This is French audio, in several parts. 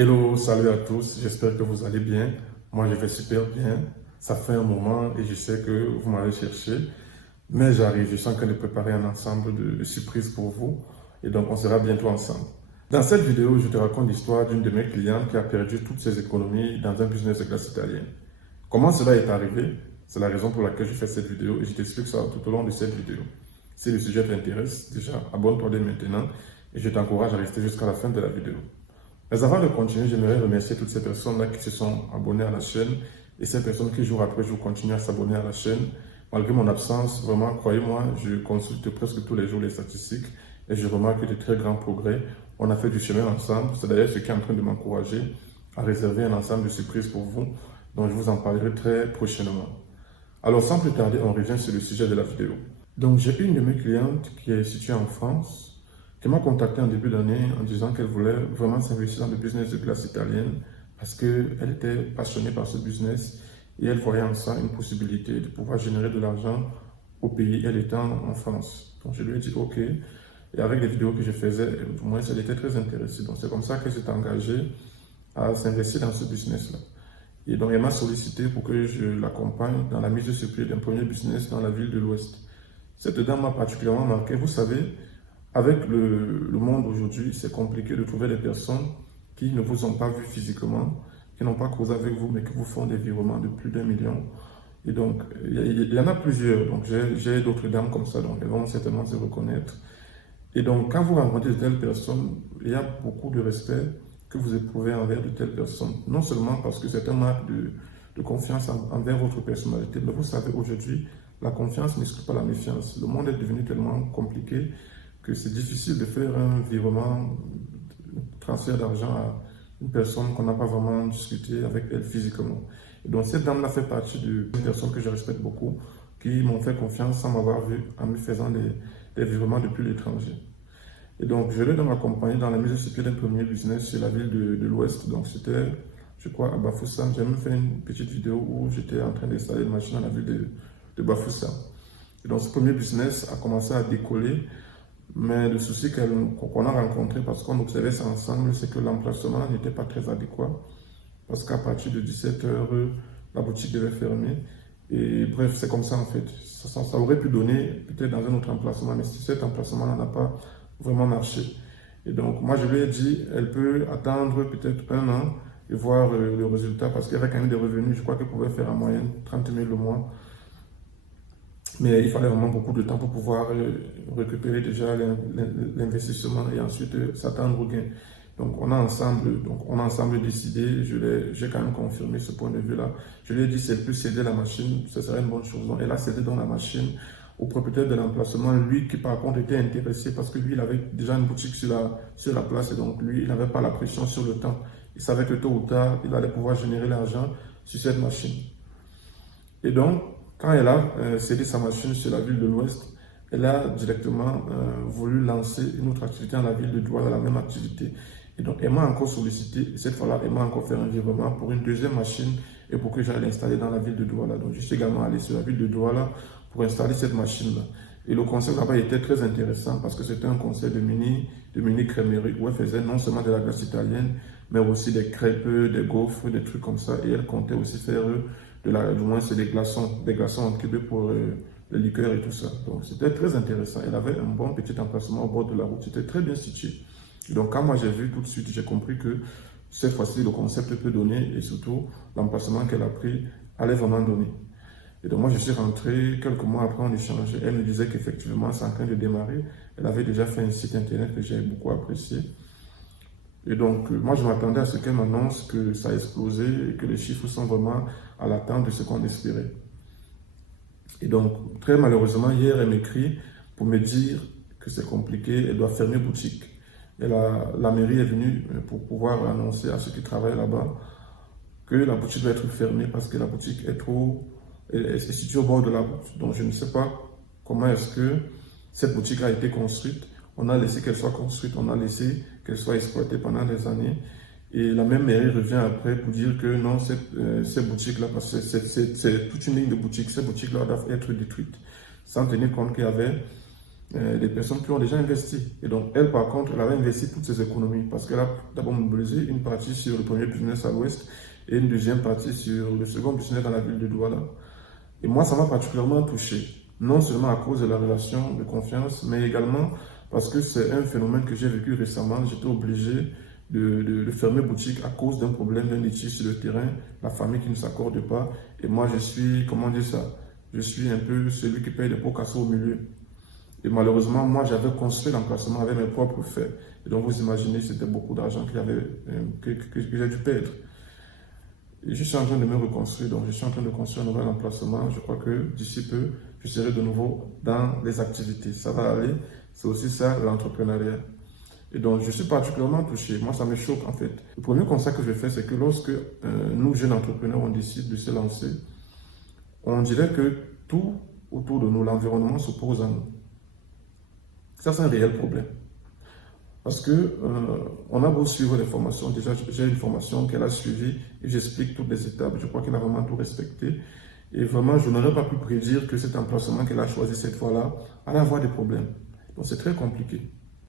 Hello, salut à tous, j'espère que vous allez bien. Moi, je vais super bien. Ça fait un moment et je sais que vous m'avez cherché, mais j'arrive, je suis en train de préparer un ensemble de surprises pour vous et donc on sera bientôt ensemble. Dans cette vidéo, je te raconte l'histoire d'une de mes clientes qui a perdu toutes ses économies dans un business de glace italienne. Comment cela est arrivé? C'est la raison pour laquelle je fais cette vidéo et je t'explique ça tout au long de cette vidéo. Si le sujet t'intéresse, déjà, abonne-toi dès maintenant et je t'encourage à rester jusqu'à la fin de la vidéo. Mais avant de continuer, j'aimerais remercier toutes ces personnes-là qui se sont abonnées à la chaîne et ces personnes qui jour après jour continuent à s'abonner à la chaîne. Malgré mon absence, vraiment, croyez-moi, je consulte presque tous les jours les statistiques et je remarque de très grands progrès. On a fait du chemin ensemble. C'est d'ailleurs ce qui est en train de m'encourager à réserver un ensemble de surprises pour vous, dont je vous en parlerai très prochainement. Alors, sans plus tarder, on revient sur le sujet de la vidéo. Donc, j'ai une de mes clientes qui est située en France, qui m'a contacté en début d'année en disant qu'elle voulait vraiment s'investir dans le business de glace italienne parce qu'elle était passionnée par ce business et elle voyait en ça une possibilité de pouvoir générer de l'argent au pays, elle étant en France. Donc, je lui ai dit OK. Et avec les vidéos que je faisais, du moins, elle était très intéressée. Donc, c'est comme ça qu'elle s'est engagée à s'investir dans ce business-là. Et donc, elle m'a sollicité pour que je l'accompagne dans la mise sur pied d'un premier business dans la ville de l'Ouest. Cette dame m'a particulièrement marqué. Vous savez, avec le monde aujourd'hui, c'est compliqué de trouver des personnes qui ne vous ont pas vu physiquement, qui n'ont pas causé avec vous, mais qui vous font des virements de plus d'1 million. Et donc, il y en a plusieurs. Donc, j'ai d'autres dames comme ça, donc elles vont certainement se reconnaître. Et donc, quand vous rencontrez de telles personnes, il y a beaucoup de respect que vous éprouvez envers de telles personnes. Non seulement parce que c'est un marque de confiance envers votre personnalité, mais vous savez, aujourd'hui, la confiance n'exclut pas la méfiance. Le monde est devenu tellement compliqué que c'est difficile de faire un virement, un transfert d'argent à une personne qu'on n'a pas vraiment discuté avec elle physiquement. Et donc, cette dame-là fait partie de personnes que je respecte beaucoup, qui m'ont fait confiance sans m'avoir vu en me faisant des virements depuis l'étranger. Et donc, je l'ai donc accompagné dans la mise sur pied d'un premier business sur la ville de l'Ouest. Donc, c'était, je crois, à Bafoussam. J'ai même fait une petite vidéo où j'étais en train d'installer une machine dans la ville de Bafoussam. Et donc, ce premier business a commencé à décoller. Mais le souci qu'on a rencontré, parce qu'on observait ça ensemble, c'est que l'emplacement n'était pas très adéquat. Parce qu'à partir de 17 heures, la boutique devait fermer. Et bref, c'est comme ça en fait. Ça aurait pu donner peut-être dans un autre emplacement, mais si cet emplacement-là n'a pas vraiment marché. Et donc, moi, je lui ai dit, elle peut attendre peut-être 1 an et voir le résultat, parce qu'avec un des revenus, je crois qu'elle pouvait faire en moyenne 30 000 le mois. Mais il fallait vraiment beaucoup de temps pour pouvoir récupérer déjà l'investissement et ensuite s'attendre au gain. Donc on a ensemble décidé, j'ai quand même confirmé ce point de vue-là. Je lui ai dit, si elle peut céder la machine, ce serait une bonne chose. Donc elle a cédé dans la machine au propriétaire de l'emplacement, lui qui par contre était intéressé parce que lui, il avait déjà une boutique sur la place et donc lui, il n'avait pas la pression sur le temps. Il savait que tôt ou tard, il allait pouvoir générer l'argent sur cette machine. Et donc, quand elle a cédé sa machine sur la ville de l'Ouest, elle a directement voulu lancer une autre activité dans la ville de Douala, la même activité. Et donc, elle m'a encore sollicité, et cette fois-là, elle m'a encore fait un virement pour une deuxième machine et pour que j'aille l'installer dans la ville de Douala. Donc, je suis également allé sur la ville de Douala pour installer cette machine-là. Et le concept là-bas était très intéressant parce que c'était un concept de mini crèmerie où elle faisait non seulement de la glace italienne, mais aussi des crêpes, des gaufres, des trucs comme ça. Et elle comptait aussi faire du moins c'est des glaçons en cube pour les liqueurs et tout ça. Donc c'était très intéressant. Elle avait un bon petit emplacement au bord de la route. C'était très bien situé. Et donc quand moi j'ai vu tout de suite, j'ai compris que cette fois-ci le concept peut donner et surtout l'emplacement qu'elle a pris allait vraiment donner. Et donc moi je suis rentré, quelques mois après on échangeait. Elle me disait qu'effectivement c'est en train de démarrer. Elle avait déjà fait un site internet que j'ai beaucoup apprécié. Et donc, moi, je m'attendais à ce qu'elle m'annonce que ça a explosé et que les chiffres sont vraiment à l'attente de ce qu'on espérait. Et donc, très malheureusement, hier, elle m'écrit pour me dire que c'est compliqué, elle doit fermer boutique. Et la mairie est venue pour pouvoir annoncer à ceux qui travaillent là-bas que la boutique va être fermée parce que la boutique est située au bord de la route. Donc, je ne sais pas comment est-ce que cette boutique a été construite. On a laissé qu'elle soit construite, on a laissé qu'elle soit exploitée pendant des années. Et la même mairie revient après pour dire que non, ces boutiques-là, parce que c'est toute une ligne de boutiques, ces boutiques-là doivent être détruites. Sans tenir compte qu'il y avait des personnes qui ont déjà investi. Et donc, elle, par contre, elle avait investi toutes ses économies parce qu'elle a d'abord mobilisé une partie sur le premier business à l'ouest et une deuxième partie sur le second business dans la ville de Douala. Et moi, ça m'a particulièrement touché, non seulement à cause de la relation de confiance, mais également parce que c'est un phénomène que j'ai vécu récemment. J'étais obligé de fermer boutique à cause d'un problème, d'un litige sur le terrain, la famille qui ne s'accorde pas. Et moi, je suis, comment dire ça, je suis un peu celui qui paye les pots cassés au milieu. Et malheureusement, moi, j'avais construit l'emplacement avec mes propres faits. Et donc, vous imaginez, c'était beaucoup d'argent que j'ai dû perdre. Et je suis en train de me reconstruire, donc je suis en train de construire un nouvel emplacement. Je crois que d'ici peu, je serai de nouveau dans les activités. Ça va aller, c'est aussi ça l'entrepreneuriat. Et donc, je suis particulièrement touché. Moi, ça me choque en fait. Le premier constat que je fais, c'est que lorsque nous, jeunes entrepreneurs, on décide de se lancer, on dirait que tout autour de nous, l'environnement s'oppose à nous. Ça, c'est un réel problème. Parce que on a beau suivre les formations, déjà j'ai une formation qu'elle a suivie et j'explique toutes les étapes. Je crois qu'elle a vraiment tout respecté. Et vraiment, je n'aurais pas pu prédire que cet emplacement qu'elle a choisi cette fois-là allait avoir des problèmes. Donc c'est très compliqué.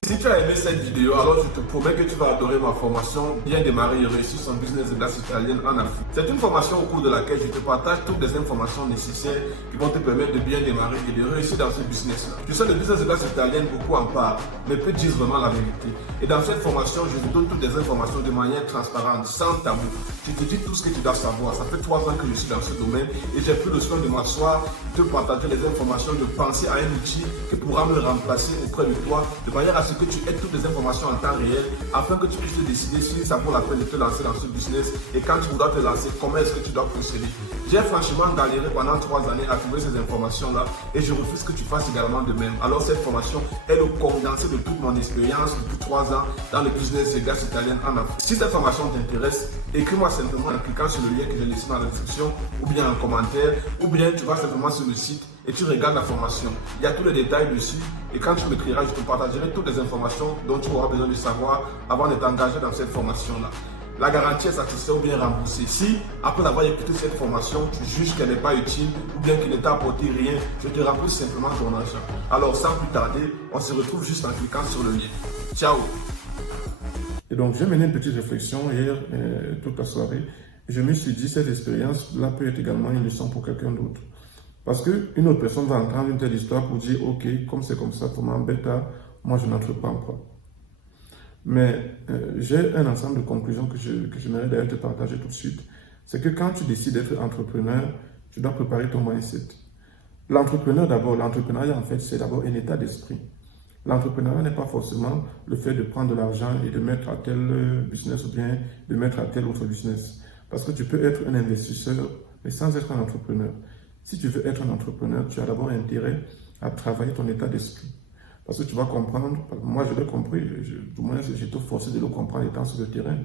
Si tu as aimé cette vidéo, alors je te promets que tu vas adorer ma formation Bien démarrer et réussir son business de glace italienne en Afrique. C'est une formation au cours de laquelle je te partage toutes les informations nécessaires qui vont te permettre de bien démarrer et de réussir dans ce business-là. Tu sais, le business de glace italienne, beaucoup en parlent, mais peu disent vraiment la vérité. Et dans cette formation, je vous donne toutes les informations de manière transparente, sans tabou. Je te dis tout ce que tu dois savoir. Ça fait 3 ans que je suis dans ce domaine et j'ai pris le soin de m'asseoir, de partager les informations, de penser à un outil qui pourra me remplacer auprès de toi, de manière à ce que tu aies toutes les informations en temps réel, afin que tu puisses te décider si ça vaut la peine de te lancer dans ce business et quand tu voudras te lancer, comment est-ce que tu dois procéder. J'ai franchement galéré pendant 3 années à trouver ces informations-là et je refuse que tu fasses également de même. Alors cette formation est le condensé de toute mon expérience depuis 3 ans dans le business de glace italienne en Afrique. Si cette formation t'intéresse, écris-moi simplement en cliquant sur le lien que j'ai laissé dans la description ou bien en commentaire, ou bien tu vas simplement sur le site et tu regardes la formation. Il y a tous les détails dessus et quand tu m'écriras, je te partagerai toutes les informations dont tu auras besoin de savoir avant de t'engager dans cette formation-là. La garantie est satisfaite ou bien remboursée. Si, après avoir écouté cette formation, tu juges qu'elle n'est pas utile ou bien qu'elle ne t'a apporté rien, je te rembourse simplement ton argent. Alors, sans plus tarder, on se retrouve juste en cliquant sur le lien. Ciao! Et donc, j'ai mené une petite réflexion hier, toute la soirée, et je me suis dit, cette expérience-là peut être également une leçon pour quelqu'un d'autre. Parce qu'une autre personne va entendre une telle histoire pour dire, ok, comme c'est comme ça, pour m'embêter, moi je n'entreprends pas. Mais j'ai un ensemble de conclusions que j'aimerais d'ailleurs te partager tout de suite. C'est que quand tu décides d'être entrepreneur, tu dois préparer ton mindset. L'entrepreneur d'abord, l'entrepreneuriat en fait, c'est d'abord un état d'esprit. L'entrepreneuriat n'est pas forcément le fait de prendre de l'argent et de mettre à tel business ou bien de mettre à tel autre business. Parce que tu peux être un investisseur, mais sans être un entrepreneur. Si tu veux être un entrepreneur, tu as d'abord intérêt à travailler ton état d'esprit. Parce que tu vas comprendre, moi je l'ai compris, du moins j'ai été forcé de le comprendre étant sur le terrain,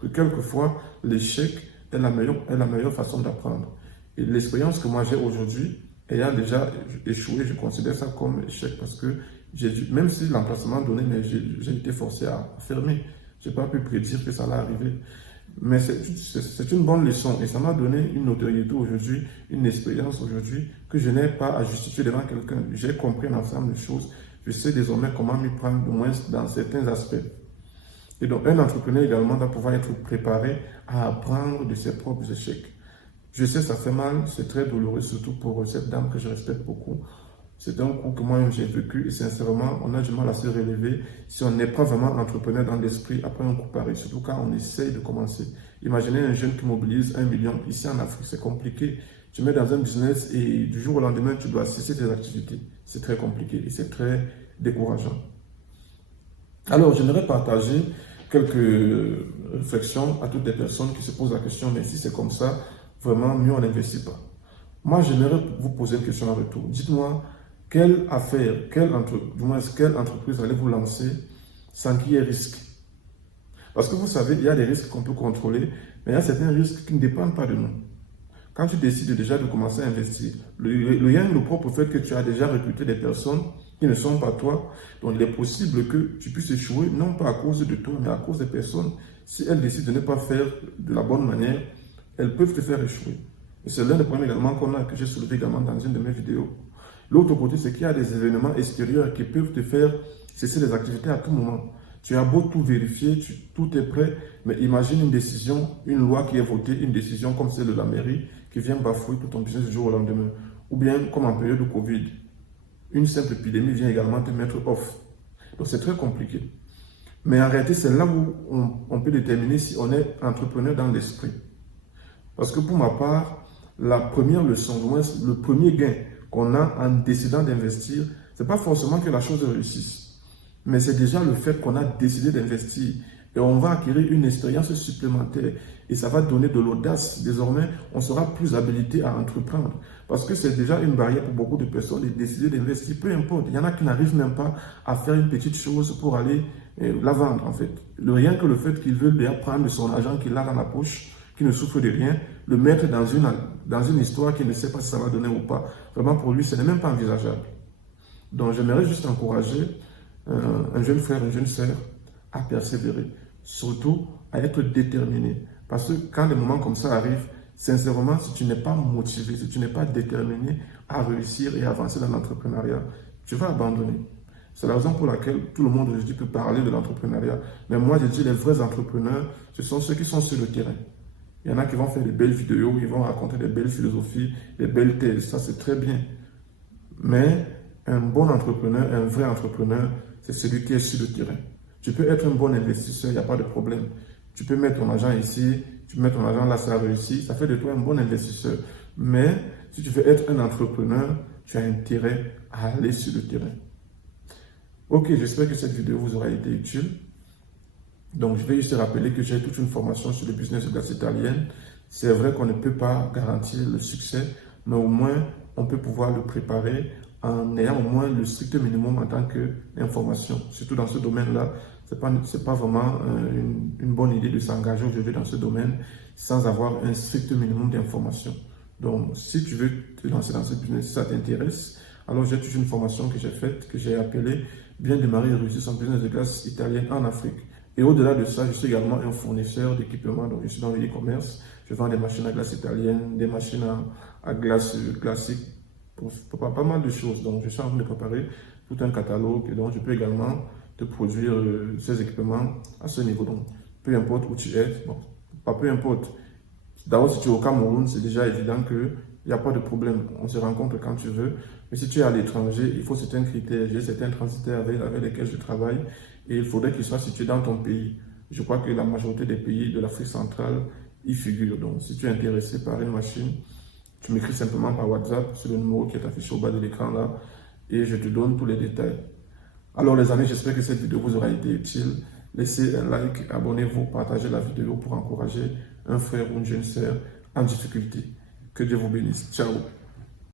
que quelquefois l'échec est la meilleure façon d'apprendre. Et l'expérience que moi j'ai aujourd'hui, ayant déjà échoué, je considère ça comme échec parce que même si l'emplacement donné, mais j'ai été forcé à fermer. Je n'ai pas pu prédire que ça allait arriver. Mais c'est une bonne leçon et ça m'a donné une notoriété aujourd'hui, une expérience aujourd'hui que je n'ai pas à justifier devant quelqu'un. J'ai compris un ensemble de choses. Je sais désormais comment m'y prendre, au moins dans certains aspects. Et donc, un entrepreneur également doit pouvoir être préparé à apprendre de ses propres échecs. Je sais, ça fait mal, c'est très douloureux, surtout pour cette dame que je respecte beaucoup. C'est un coup que moi j'ai vécu et sincèrement, on a du mal à se relever si on n'est pas vraiment entrepreneur dans l'esprit après un coup pareil, surtout quand on essaye de commencer. Imaginez un jeune qui mobilise 1 million. Ici en Afrique, c'est compliqué. Tu mets dans un business et du jour au lendemain, tu dois cesser tes activités. C'est très compliqué et c'est très décourageant. Alors, j'aimerais partager quelques réflexions à toutes les personnes qui se posent la question, mais si c'est comme ça, vraiment, mieux on n'investit pas. Moi, j'aimerais vous poser une question en retour. Dites-moi, quelle affaire, quelle entreprise allez vous lancer sans qu'il y ait risque? Parce que vous savez, il y a des risques qu'on peut contrôler, mais il y a certains risques qui ne dépendent pas de nous. Quand tu décides déjà de commencer à investir, le propre fait que tu as déjà recruté des personnes qui ne sont pas toi, donc il est possible que tu puisses échouer, non pas à cause de toi, mais à cause des personnes. Si elles décident de ne pas faire de la bonne manière, elles peuvent te faire échouer. Et c'est l'un des problèmes également qu'on a, que j'ai soulevé également dans une de mes vidéos. L'autre côté, c'est qu'il y a des événements extérieurs qui peuvent te faire cesser les activités à tout moment. Tu as beau tout vérifier, tout est prêt, mais imagine une décision, une loi qui est votée, une décision comme celle de la mairie qui vient bafouer tout ton business du jour au lendemain. Ou bien comme en période de Covid, une simple épidémie vient également te mettre off. Donc c'est très compliqué. Mais en réalité, c'est là où on peut déterminer si on est entrepreneur dans l'esprit. Parce que pour ma part, la première leçon, du moins le premier gain qu'on a en décidant d'investir, ce n'est pas forcément que la chose réussisse, mais c'est déjà le fait qu'on a décidé d'investir et on va acquérir une expérience supplémentaire et ça va donner de l'audace. Désormais, on sera plus habilité à entreprendre parce que c'est déjà une barrière pour beaucoup de personnes de décider d'investir, peu importe. Il y en a qui n'arrivent même pas à faire une petite chose pour aller la vendre en fait. Rien que le fait qu'ils veulent déjà prendre son argent qu'il a dans la poche, qui ne souffre de rien, le mettre dans une histoire qu'il ne sait pas si ça va donner ou pas. Vraiment pour lui, ce n'est même pas envisageable. Donc j'aimerais juste encourager un jeune frère, une jeune sœur à persévérer, surtout à être déterminé. Parce que quand des moments comme ça arrivent, sincèrement, si tu n'es pas motivé, si tu n'es pas déterminé à réussir et avancer dans l'entrepreneuriat, tu vas abandonner. C'est la raison pour laquelle tout le monde aujourd'hui peut parler de l'entrepreneuriat. Mais moi, je dis les vrais entrepreneurs, ce sont ceux qui sont sur le terrain. Il y en a qui vont faire des belles vidéos, ils vont raconter des belles philosophies, des belles thèses, ça c'est très bien. Mais un bon entrepreneur, un vrai entrepreneur, c'est celui qui est sur le terrain. Tu peux être un bon investisseur, il n'y a pas de problème. Tu peux mettre ton argent ici, tu peux mettre ton argent là, ça réussit, ça fait de toi un bon investisseur. Mais si tu veux être un entrepreneur, tu as intérêt à aller sur le terrain. Ok, j'espère que cette vidéo vous aura été utile. Donc, je vais juste rappeler que j'ai toute une formation sur le business de glace italienne. C'est vrai qu'on ne peut pas garantir le succès, mais au moins, on peut pouvoir le préparer en ayant au moins le strict minimum en tant qu'information. Surtout dans ce domaine-là, c'est pas vraiment une bonne idée de s'engager aujourd'hui dans ce domaine sans avoir un strict minimum d'informations. Donc, si tu veux te lancer dans ce business, si ça t'intéresse, alors j'ai toute une formation que j'ai faite, que j'ai appelée Bien démarrer et réussir son business de glace italienne en Afrique. Et au-delà de ça, je suis également un fournisseur d'équipements, donc je suis dans le e-commerce. Je vends des machines à glace italiennes, des machines à glace classiques, pour pas mal de choses. Donc je suis en train de préparer tout un catalogue et donc je peux également te produire ces équipements à ce niveau. Donc peu importe où tu es, bon, pas peu importe. D'abord, si tu es au Cameroun, c'est déjà évident qu'il n'y a pas de problème. On se rencontre quand tu veux. Mais si tu es à l'étranger, il faut certains critères. J'ai certains transitaires avec lesquels je travaille et il faudrait qu'ils soient situés dans ton pays. Je crois que la majorité des pays de l'Afrique centrale y figurent. Donc, si tu es intéressé par une machine, tu m'écris simplement par WhatsApp sur le numéro qui est affiché au bas de l'écran là et je te donne tous les détails. Alors les amis, j'espère que cette vidéo vous aura été utile. Laissez un like, abonnez-vous, partagez la vidéo pour encourager un frère ou une jeune sœur en difficulté. Que Dieu vous bénisse. Ciao.